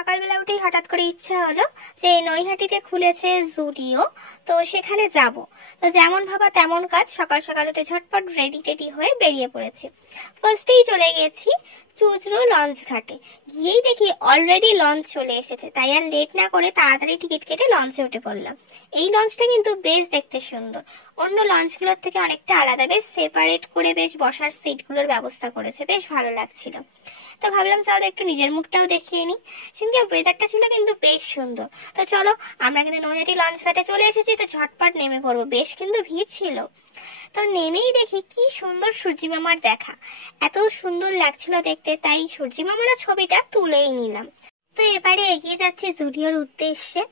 সকালবেলা উঠেই হঠাৎ করে ইচ্ছা হলো যে নৈহাটিতে খুলেছে জুডিও, তো সেখানে যাব। তো যেমন ভাবা তেমন কাজ, সকাল সকাল উঠে ঝটপট রেডি হয়ে বেরিয়ে পড়েছি। ফার্স্টেই চলে গেছি চুঁচুড়া লঞ্চ ঘাটে। গিয়েই দেখি অলরেডি লঞ্চ চলে এসেছে, তাই আর লেট না করে তাড়াতাড়ি টিকিট কেটে লঞ্চে উঠে পড়লাম। এই লঞ্চটা কিন্তু বেশ দেখতে সুন্দর, অন্য লঞ্চগুলোর থেকে অনেকটা আলাদা, বেশ সেপারেট করে বেশ বসার সিটগুলোর ব্যবস্থা করেছে, বেশ ভালো লাগছিল। তো ভাবলাম চলো একটু নিজের মুখটাও দেখিয়ে নিই। সেদিকে ওয়েদারটা ছিল কিন্তু বেশ সুন্দর। তো চলো, আমরা কিন্তু নৈহাটি লঞ্চ ঘাটে চলে এসেছি, তো ঝটপট নেমে পড়বো। বেশ কিন্তু ভিড় ছিল। তো নেমেই দেখি কি সুন্দর সূর্যি মামার দেখা, এত সুন্দর লাগছিল দেখতে, তাই সূর্যি মামার ছবিটা তুলেই নিলাম। তো এবারে এগিয়ে যাচ্ছি জুডিওর উদ্দেশ্যে।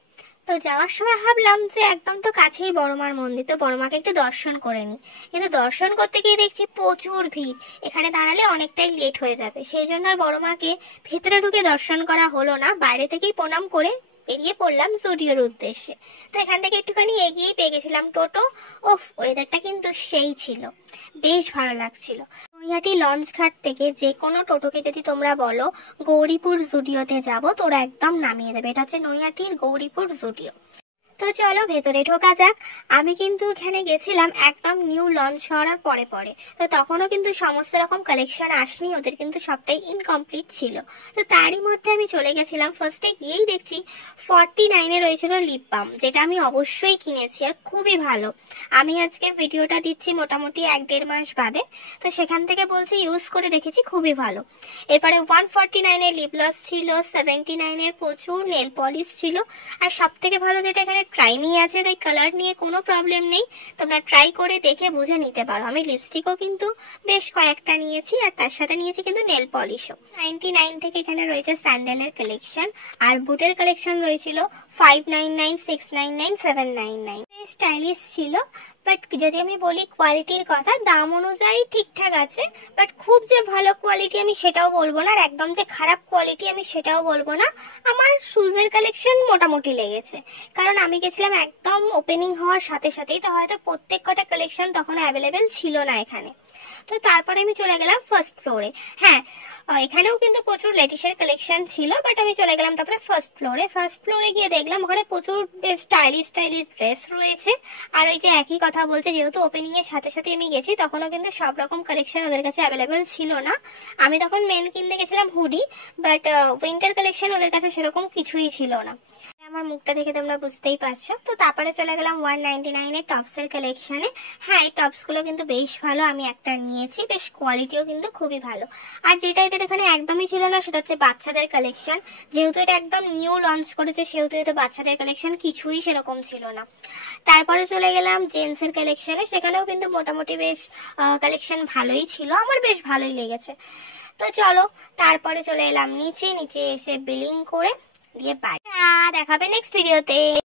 তো যাওয়ার সময় ভাবলাম যে একদম তো কাছেই বড়মার মন্দির, তো বড়মাকে একটু দর্শন করে নিই। কিন্তু দর্শন করতে গিয়ে দেখছি প্রচুর ভিড়, এখানে দাঁড়ালে অনেকটাই লেট হয়ে যাবে। সেই জন্য আর বড়মাকে ভেতরে ঢুকে দর্শন করা হলো না, বাইরে থেকেই প্রণাম করে বেরিয়ে পড়লাম জুডিওর উদ্দেশ্যে। তো এখান থেকে একটুখানি এগিয়েই পেয়ে গেছিলাম টোটো। ওয়েদারটা কিন্তু সেই ছিল, বেশ ভালো লাগছিল। নৈহাটি লঞ্চ ঘাট থেকে যে কোনো টোটোকে যদি তোমরা বলো গৌরীপুর জুডিওতে যাব, তোরা একদম নামিয়ে দেবে। এটা হচ্ছে নৈহাটির গৌরীপুর জুডিও। তো চলো ভেতরে ঢোকা যাক। আমি কিন্তু এখানে গেছিলাম একদম নিউ লঞ্চ হওয়ার পরে, তো তখনও কিন্তু সমস্ত রকম কালেকশন আসেনি, ওদের কিন্তু সবটাই ইনকমপ্লিট ছিল। তো তারই মধ্যে আমি চলে গেছিলাম। ফার্স্টে গিয়েই দেখছি 49-এ রয়েছিল লিপ বাম, যেটা আমি অবশ্যই কিনেছি আর খুবই ভালো। আমি আজকে ভিডিওটা দিচ্ছি মোটামুটি 1-1.5 মাস বাদে, তো সেখান থেকে বলছি ইউজ করে দেখেছি, খুবই ভালো। এরপরে 149-এর লিপ গ্লস ছিল, 79-এর প্রচুর নেল পলিশ ছিল, আর সব থেকে ভালো যেটা এখানে ট্রাই নিয়ে আছে, তাই কালার নিয়ে কোনো প্রবলেম নেই, তোমরা ট্রাই করে দেখে বুঝে নিতে পারো। আমি লিপস্টিকও কিন্তু বেশ কয়েকটা নিয়েছি, আর তার সাথে নিয়েছি কিন্তু নেল পলিশও। 99 থেকে এখানে রয়েছে স্যান্ডেলের কালেকশন, আর বুটের কালেকশন রয়েছিল 599, 699, 799। স্টাইলিশ ছিল, বাট যদি আমি বলি কোয়ালিটির কথা, দাম অনুযায়ী ঠিকঠাক আছে, বাট খুব যে ভালো কোয়ালিটি আমি সেটাও বলবো না, আর একদম যে খারাপ কোয়ালিটি আমি সেটাও বলবো না। আমার শুজের কালেকশন মোটামুটি লেগেছে, কারণ আমি গেছিলাম একদম ওপেনিং হওয়ার সাথে সাথেই, তো হয়তো প্রত্যেক কটা কালেকশন তখন অ্যাভেলেবেল ছিল না এখানে। তো তারপরে আমি চলে গেলাম ফার্স্ট ফ্লোরে। হ্যাঁ, এখানেও কিন্তু প্রচুর লেডিসের কালেকশন ছিল, বাট আমি চলে গেলাম তারপরে ফার্স্ট ফ্লোরে গিয়ে দেখলাম ওখানে প্রচুর বেশ স্টাইলিশ ড্রেস রয়েছে। আর ওই যে একই কথা বলছে, যেহেতু ওপেনিং এর সাথে সাথে আমি গেছি, তখনও কিন্তু সব রকম কালেকশন ওদের কাছে অ্যাভেলেবেল ছিল না। আমি তখন মেন কিনতে গেছিলাম হুডি, বাট উইন্টার কালেকশন ওদের কাছে সেরকম কিছুই ছিল না। আমার মুখটা দেখে তোমরা বুঝতেই পারছো। তো তারপরে চলে গেলাম 199-এর টপসের কালেকশনে। হ্যাঁ, এই টপসগুলো কিন্তু বেশ ভালো, আমি একটা নিয়েছি, বেশ কোয়ালিটিও কিন্তু খুবই ভালো। আর যেটা এদের এখানে একদমই ছিল না সেটা হচ্ছে বাচ্চাদের কালেকশন। যেহেতু এটা একদম নিউ লঞ্চ করেছে, সেহেতু এটা বাচ্চাদের কালেকশন কিছুই সেরকম ছিল না। তারপরে চলে গেলাম জেন্টসের কালেকশনে, সেখানেও কিন্তু মোটামুটি বেশ কালেকশন ভালোই ছিল, আমার বেশ ভালোই লেগেছে। তো চলো তারপরে চলে এলাম নিচে এসে বিলিং করে দিয়ে বাই। দেখাবে নেক্সট ভিডিওতে।